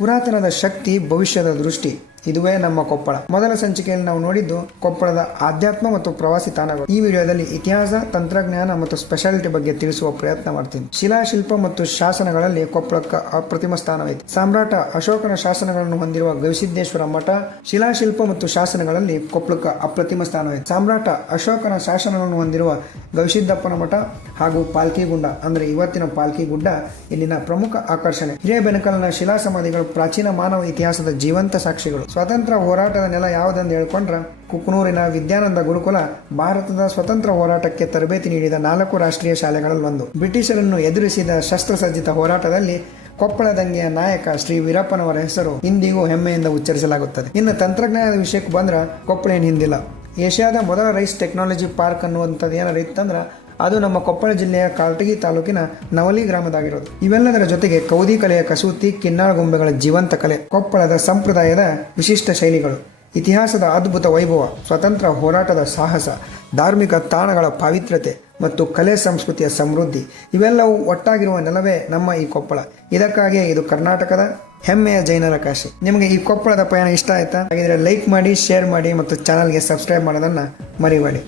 ಪುರಾತನದ ಶಕ್ತಿ, ಭವಿಷ್ಯದ ದೃಷ್ಟಿ. ಇದುವೇ ನಮ್ಮ ಕೊಪ್ಪಳ. ಮೊದಲ ಸಂಚಿಕೆಯಲ್ಲಿ ನಾವು ನೋಡಿದ್ದು ಕೊಪ್ಪಳದ ಆಧ್ಯಾತ್ಮ ಮತ್ತು ಪ್ರವಾಸಿ ತಾಣಗಳು. ಈ ವಿಡಿಯೋದಲ್ಲಿ ಇತಿಹಾಸ, ತಂತ್ರಜ್ಞಾನ ಮತ್ತು ಸ್ಪೆಷಾಲಿಟಿ ಬಗ್ಗೆ ತಿಳಿಸುವ ಪ್ರಯತ್ನ ಮಾಡ್ತೀನಿ. ಶಿಲಾಶಿಲ್ಪ ಮತ್ತು ಶಾಸನಗಳಲ್ಲಿ ಕೊಪ್ಪಳಕ್ಕೆ ಅಪ್ರತಿಮ ಸ್ಥಾನವೈತಿ. ಸಾಮ್ರಾಟ ಅಶೋಕನ ಶಾಸನಗಳನ್ನು ಹೊಂದಿರುವ ಗವಿಸಿದ್ದೇಶ್ವರ ಮಠ. ಶಿಲಾಶಿಲ್ಪ ಮತ್ತು ಶಾಸನಗಳಲ್ಲಿ ಕೊಪ್ಪಳಕ್ಕೆ ಅಪ್ರತಿಮ ಸ್ಥಾನವೈತಿ. ಸಾಮ್ರಾಟ ಅಶೋಕನ ಶಾಸನಗಳನ್ನು ಹೊಂದಿರುವ ಗವಿಸಿದ್ದಪ್ಪನ ಮಠ ಹಾಗೂ ಪಾಲ್ಕಿ ಗುಡ್ಡ, ಅಂದ್ರೆ ಇವತ್ತಿನ ಪಾಲ್ಕಿ ಗುಡ್ಡ ಇಲ್ಲಿನ ಪ್ರಮುಖ ಆಕರ್ಷಣೆ. ಹಿರೇಬೆನಕಲ್ನ ಶಿಲಾ ಸಮಾಧಿಗಳು ಪ್ರಾಚೀನ ಮಾನವ ಇತಿಹಾಸದ ಜೀವಂತ ಸಾಕ್ಷಿಗಳು. ಸ್ವತಂತ್ರ ಹೋರಾಟದ ನೆಲ ಯಾವುದೆಂದು ಹೇಳ್ಕೊಂಡ್ರ ಕುಕ್ನೂರಿನ ವಿದ್ಯಾನಂದ ಗುರುಕುಲ ಭಾರತದ ಸ್ವತಂತ್ರ ಹೋರಾಟಕ್ಕೆ ತರಬೇತಿ ನೀಡಿದ 4 ರಾಷ್ಟ್ರೀಯ ಶಾಲೆಗಳಲ್ಲೊಂದು. ಬ್ರಿಟಿಷರನ್ನು ಎದುರಿಸಿದ ಶಸ್ತ್ರಸಜ್ಜಿತ ಹೋರಾಟದಲ್ಲಿ ಕೊಪ್ಪಳ ದಂಗೆಯ ನಾಯಕ ಶ್ರೀ ವೀರಪ್ಪನವರ ಹೆಸರು ಇಂದಿಗೂ ಹೆಮ್ಮೆಯಿಂದ ಉಚ್ಚರಿಸಲಾಗುತ್ತದೆ. ಇನ್ನು ತಂತ್ರಜ್ಞಾನದ ವಿಷಯಕ್ಕೆ ಬಂದ್ರೆ ಕೊಪ್ಪಳ ಏನು ಹಿಂದಿಲ್ಲ. ಏಷ್ಯಾದ ಮೊದಲ ರೈಸ್ ಟೆಕ್ನಾಲಜಿ ಪಾರ್ಕ್ ಅನ್ನುವಂಥದ್ದು ಏನಾರ ಇತ್ತಂದ್ರೆ ಅದು ನಮ್ಮ ಕೊಪ್ಪಳ ಜಿಲ್ಲೆಯ ಕಾಲ್ಟಗಿ ತಾಲೂಕಿನ ನವಲಿ ಗ್ರಾಮದಾಗಿರೋದು. ಇವೆಲ್ಲದರ ಜೊತೆಗೆ ಕೌದಿ ಕಲೆಯ ಕಸೂತಿ, ಕಿನ್ನಾಳ ಗೊಂಬೆಗಳ ಜೀವಂತ ಕಲೆ, ಕೊಪ್ಪಳದ ಸಂಪ್ರದಾಯದ ವಿಶಿಷ್ಟ ಶೈಲಿಗಳು, ಇತಿಹಾಸದ ಅದ್ಭುತ ವೈಭವ, ಸ್ವತಂತ್ರ ಹೋರಾಟದ ಸಾಹಸ, ಧಾರ್ಮಿಕ ತಾಣಗಳ ಪಾವಿತ್ರ್ಯತೆ ಮತ್ತು ಕಲೆ ಸಂಸ್ಕೃತಿಯ ಸಮೃದ್ಧಿ ಇವೆಲ್ಲವೂ ಒಟ್ಟಾಗಿರುವ ನೆಲವೇ ನಮ್ಮ ಈ ಕೊಪ್ಪಳ. ಇದಕ್ಕಾಗಿಯೇ ಇದು ಕರ್ನಾಟಕದ ಹೆಮ್ಮೆಯ ಜೈನರ ಕಾಶಿ. ನಿಮಗೆ ಈ ಕೊಪ್ಪಳದ ಪಯಣ ಇಷ್ಟ ಆಯ್ತಾ? ಹಾಗಿದ್ರೆ ಲೈಕ್ ಮಾಡಿ, ಶೇರ್ ಮಾಡಿ ಮತ್ತು ಚಾನಲ್ಗೆ ಸಬ್ಸ್ಕ್ರೈಬ್ ಮಾಡೋದನ್ನ ಮರಿಬೇಡಿ.